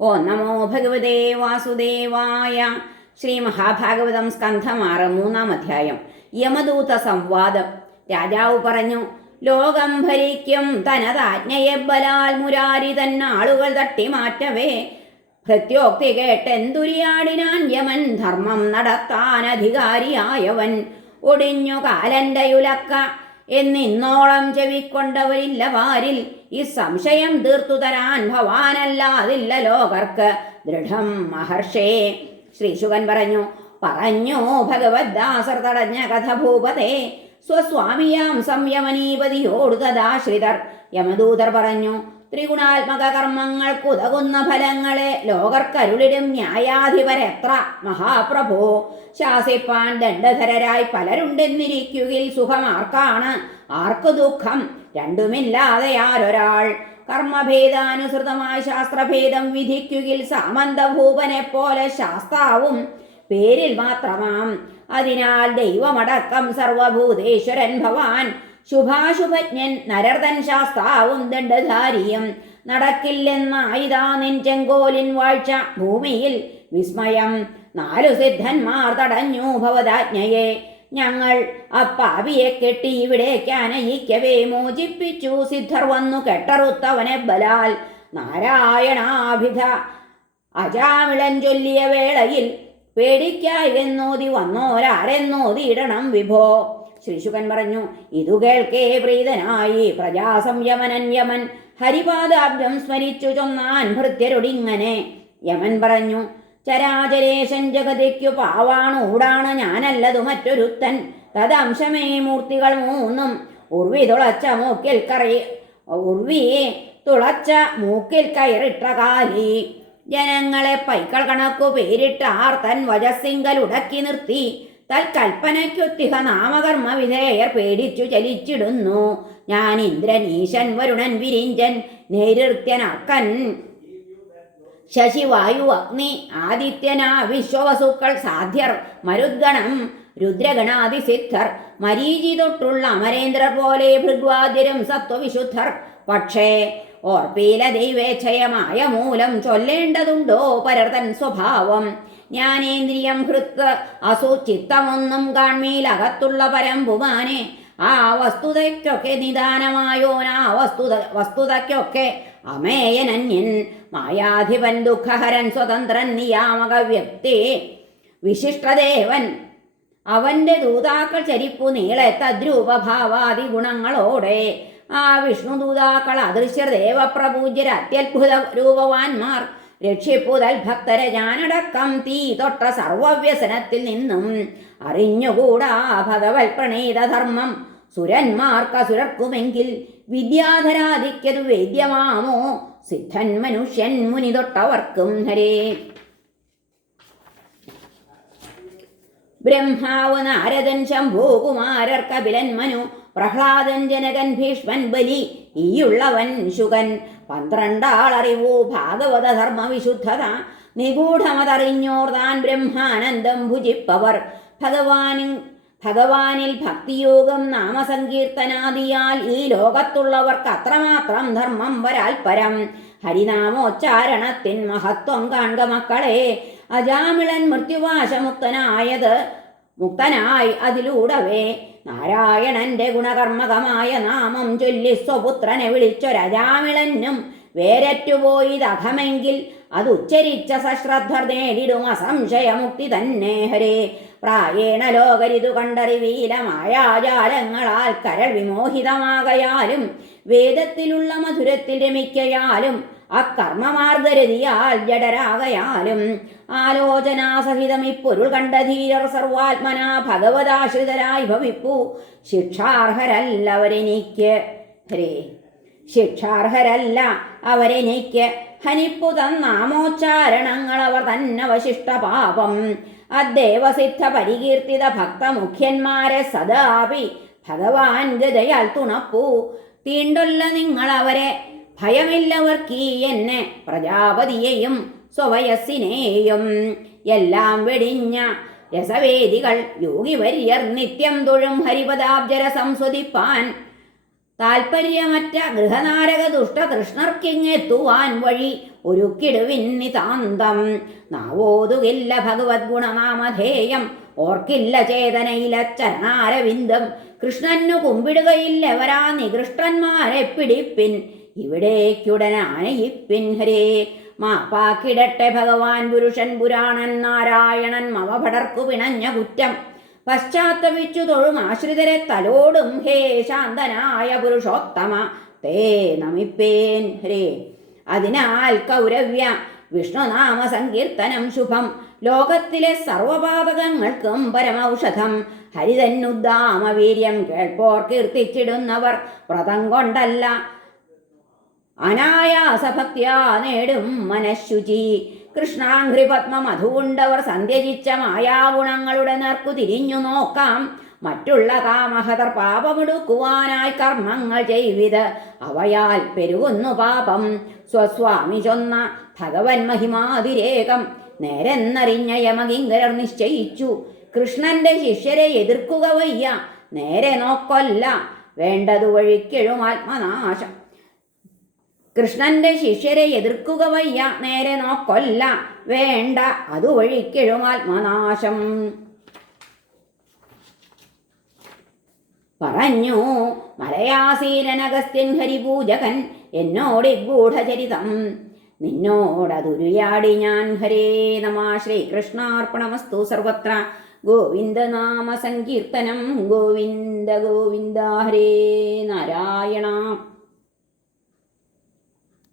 ഓ നമോ ഭഗവതേ വാസുദേവായ ശ്രീ മഹാഭാഗവതം സ്കന്ധമാറ് മൂന്നാം അധ്യായം. യമദൂത സംവാദം. രാജാവ് പറഞ്ഞു ലോകം ഭരിക്കും തനതാജ്ഞയെ ബലാൽ മുരാരി തന്നാളുകൾ തട്ടിമാറ്റവേ. ഭൃത്യോക്തി കേട്ടെന്തുരിയാടിനാൻ യമൻ ധർമ്മം നടത്താൻ അധികാരിയായവൻ ഒടിഞ്ഞു കാലന്റെയുലക്ക എന്നിന്നോളം ചെവിക്കൊണ്ടവരില്ല വാരിൽ. ഈ സംശയം തീർത്തു തരാൻ ഭവാനല്ലാതില്ല ലോകർക്ക്. ദൃഢം മഹർഷേ ശ്രീശുകൻ പറഞ്ഞു പറഞ്ഞു ഭഗവദ്ദാസർ തടഞ്ഞ കഥ ഭൂപതേ സ്വസ്വാമിയാം സംയമനീപതിയോടു തദാശ്രിതർ യമദൂതർ പറഞ്ഞു ത്രിഗുണാത്മക കർമ്മങ്ങൾക്കുതകുന്ന ഫലങ്ങളെ ലോകർക്കരുളിടും ന്യായാധിപരെത്ര മഹാപ്രഭോ ശാസിപ്പാൻ ദണ്ഡധരരായി പലരുണ്ടെന്നിരിക്കുകിൽ സുഖമാർക്കാണ്. ആർക്കു ദുഃഖം? രണ്ടുമില്ലാതെ ആരൊരാൾ? കർമ്മഭേദാനുസൃതമായ ശാസ്ത്രഭേദം വിധിക്കുകിൽ സാമന്തഭൂപനെ പോലെ ശാസ്താവും പേരിൽ മാത്രമാം. അതിനാൽ ദൈവമടക്കം സർവഭൂതേശ്വരൻ ഭവാൻ ശുഭാശുഭജ്ഞൻ നരർതൻ ശാസ്താവും ദണ്ഡധാരിയും. നടക്കില്ലെന്നായിതാ നിൻ ചെങ്കോലിൻ വാഴ്ച ഭൂമിയിൽ വിസ്മയം. നാലു സിദ്ധന്മാർ തടഞ്ഞു ഭവതാജ്ഞയെ. ഞങ്ങൾ അപ്പാവിയെ കെട്ടി ഇവിടേക്ക് അനയിക്കവേ. മോചിപ്പിച്ചു സിദ്ധർ വന്നു കെട്ടറുത്തവനെ ബലാൽ. നാരായണാഭിധ അജാമിളൻ ചൊല്ലിയ വേളയിൽ പേടിക്കായെന്നോതി വന്നോരാരെന്നോതിയിടണം വിഭോ. ശ്രീശുകൻ പറഞ്ഞു ഇതു കേൾക്കേ പ്രീതനായി പ്രജാസംയമനൻ യമൻ. ഹരിപാദാബ്ദം സ്മരിച്ചു ചൊന്നാൻ ഭൃത്യരൊടിങ്ങനെ. യമൻ പറഞ്ഞു ചരാചരേശൻ ജഗതിക്കു പാവാണ് ഊടാണ് ഞാനല്ലതു മറ്റൊരുത്തൻ. തദംശമേ മൂർത്തികൾ മൂന്നും ഉർവി തുളച്ച മൂക്കിൽ കറി ഉർവിയെ തുളച്ച മൂക്കിൽ കയറിട്ട കാലി. ജനങ്ങളെ പൈക്കൾ കണക്കു പേരിട്ട് തൻ വജസിംഗൽ ഉടക്കി നിർത്തി. തൽക്കൽപ്പനയ്ക്കൊത്തിഹ നാമകർമ്മ വിധേയർ പേടിച്ചു ചലിച്ചിടുന്നു. ഞാൻ ഇന്ദ്രൻ ഈശൻ വരുണൻ വിരിഞ്ചൻ നേരിർത്യനക്കൻ. ശശിവായു അഗ്നി ആദിത്യനാ വിശ്വവസുക്കൾ സാധ്യർ മരുദ്ഗണം രുദ്രഗണാതിസിദ്ധർ മരീചി തൊട്ടുള്ള അമരേന്ദ്രർ പോലെ ഭൃഗ്വാദ്യരും സത്വവിശുദ്ധർ. പക്ഷേ ഓർപ്പീല ദൈവേച്ഛയമായ മൂലം ചൊല്ലേണ്ടതുണ്ടോ പരർതൻ സ്വഭാവം? ജ്ഞാനേന്ദ്രിയം ഹൃത്ത് അസു ചിത്തമൊന്നും കാൺമീലകത്തുള്ള പരമ്പുമാനെ ആ വസ്തുതയ്ക്കൊക്കെ നിദാനമായോൻ ആ വസ്തുത വസ്തുതയ്ക്കൊക്കെ അമേയനന്യൻ മായാധിപൻ ദുഃഖഹരൻ സ്വതന്ത്രൻ നിയാമക വ്യക്തി വിശിഷ്ടദേവൻ. അവന്റെ ദൂതാക്കൾ ചരിപ്പു നീളെ തദ്രൂപഭാവാദി ഗുണങ്ങളോടെ. ആ വിഷ്ണു ദൂതാക്കൾ അദൃശ്യ ദേവപ്രപൂജ്യർ അത്യത്ഭുത രൂപവാന്മാർ. രക്ഷിപ്പുതൽ ഭക്തരെ ഞാനടക്കം തീ തൊട്ട സർവവ്യസനത്തിൽ നിന്നും. അറിഞ്ഞുകൂടാ ഭഗവത് പ്രണീതധർമ്മം സുരന്മാർക്കസുരർക്കുമെങ്കിൽ വിദ്യാധരാധിക്കതു വേദ്യമാമോ? സിദ്ധൻ മനുഷ്യൻ മുനി തൊട്ടവർക്കും ഹരേ. ബ്രഹ്മാവ് നാരദൻ ശംഭൂകുമാരർ കപിലൻ മനു പ്രഹ്ലാദൻ ജനകൻ ഭീഷ്മൻ ബലി ഈയുള്ളവൻ ശുകൻ പന്ത്രണ്ടാളറിവോ ഭാഗവത ധർമ്മ വിശുദ്ധത നിഗൂഢമതറിഞ്ഞോർ താൻ ബ്രഹ്മാനന്ദം ഭുജിപ്പവർ. ഭഗവാനും ഭഗവാനിൽ ഭക്തിയോഗം നാമസങ്കീർത്തനാദിയാൽ ഈ ലോകത്തുള്ളവർക്ക് അത്രമാത്രം ധർമ്മം വരാൽ പരം ഹരിനാമോച്ചാരണത്തിൻ മഹത്വം കാണുക മക്കളെ അജാമിളൻ മൃത്യുവാശമുക്തനായത് മുക്തനായി അതിലൂടവേ. നാരായണന്റെ ഗുണകർമ്മകമായ നാമം ചൊല്ലി സ്വപുത്രനെ വിളിച്ചൊരജാമിളനും വേരറ്റുപോയിതകമെങ്കിൽ അത് ഉച്ചരിച്ച സശ്രദ്ധർ നേടിടും അസംശയമുക്തി തന്നെ. ഹരേ പ്രായേണ ലോകരിതു കണ്ടറിവീലമായാചാരങ്ങളാൽ കരൾ വിമോഹിതമാകയാലും വേദത്തിലുള്ള മധുരത്തിൽ രമിക്കയാലും അക്കർമ്മമാർഗരതിയാൽ ജഡരാകയാലും ആലോചനാസഹിതം ഇപ്പൊരുൾ കണ്ട ധീരർ സർവാത്മനാ ഭഗവതാശ്രിതരായി ഭവിപ്പു. ശിക്ഷാർഹരല്ല അവരെനിക്ക്. ഹരേ. ശിക്ഷാർഹരല്ല അവരെനിക്ക്. ഹനിപ്പു തന്നാമോച്ചാരണങ്ങൾ അവർ തന്നവശിഷ്ട പാപം. അദ്ദേവസിദ്ധ പരികീർത്തിത ഭക്തമുഖ്യന്മാരെ സദാപി ഭഗവാൻ ഗതയാൽ തുണപ്പൂ. തീണ്ടൊല്ല നിങ്ങൾ അവരെ ഭയമില്ലവർക്കീ എന്നെ പ്രജാപതിയെയും സ്വവയസ്സിനെയും എല്ലാം വെടിഞ്ഞ രസവേദികൾ യോഗിവര്യർ നിത്യം തൊഴും ഹരിപദാബ്ജര സംസ്വദിപ്പാൻ താൽപ്പര്യമറ്റ ഗൃഹനാരക ദുഷ്ടതൃഷ്ണർക്കിങ്ങെത്തുവാൻ വഴി ഒരുക്കിടുവിന്നിതാന്തം നാവോതുകില്ല ഭഗവത് ഗുണനാമധേയം ഓർക്കില്ല ചേതനയില ചരണാരവിന്ദം. കൃഷ്ണനു കുമ്പിടുകയില്ലവരാ നികൃഷ്ടന്മാരെ പിടിപ്പിൻ. ഇവിടേക്കുടനാനയിപ്പിൻ ഹരേ മാപ്പാക്കിടട്ടെ ഭഗവാൻ പുരുഷൻ പുരാണൻ നാരായണൻ മവപടർക്കു പിണഞ്ഞ കുറ്റം. പശ്ചാത്തപിച്ചു തൊഴും ആശ്രിതരെ തലോടും ഹേ ശാന്തനായ പുരുഷോത്തമ. തേ നമിപ്പേൻ ഹരേ അതിനാൽ കൗരവ്യ വിഷ്ണുനാമ സങ്കീർത്തനം ശുഭം. ലോകത്തിലെ സർവപാതകങ്ങൾക്കും പരമൌഷധം. ഹരിതന്നുദ്ദാമ വീര്യം കേൾപ്പോർ കീർത്തിച്ചിടുന്നവർ വ്രതം കൊണ്ടല്ല. അനായാസഭക്ത്യാ നേടും മനഃശുചി. കൃഷ്ണാഘ്രി പത്മമധുണ്ടവർ സന്ധ്യജിച്ച മായാഗുണങ്ങളുടെ നേർക്കു തിരിഞ്ഞു നോക്കാം. മറ്റുള്ള കാമഹതർ പാപമെടുക്കുവാനായി കർമ്മങ്ങൾ ചെയ്വിത്. അവയാൽ പെരുകുന്നു പാപം. സ്വസ്വാമി ചൊന്ന ഭഗവൻ മഹിമാതിരേകം. നേരെന്നറിഞ്ഞ യമകിങ്കരർ നിശ്ചയിച്ചു. കൃഷ്ണന്റെ ശിഷ്യരെ എതിർക്കുക വയ്യ. നേരെ നോക്കൊല്ല. വേണ്ടതു വഴിക്കെഴും ആത്മനാശം. കൃഷ്ണന്റെ ശിഷ്യരെ എതിർക്കുക വയ്യ നേരെ നോക്കൊല്ല. വേണ്ട അതുവഴി ആത്മനാശം പറഞ്ഞു മലയാസീരനഗസ്ത്യൻ ഹരിപൂജകൻ എന്നോട് ഗൂഢചരിതം നിന്നോടതുരുയാടി ഞാൻ ഹരേ നമ. ശ്രീകൃഷ്ണാർപ്പണമസ്തു സർവത്ര. ഗോവിന്ദനാമ സങ്കീർത്തനം ഗോവിന്ദ ഗോവിന്ദ ഹരേ നാരായണ.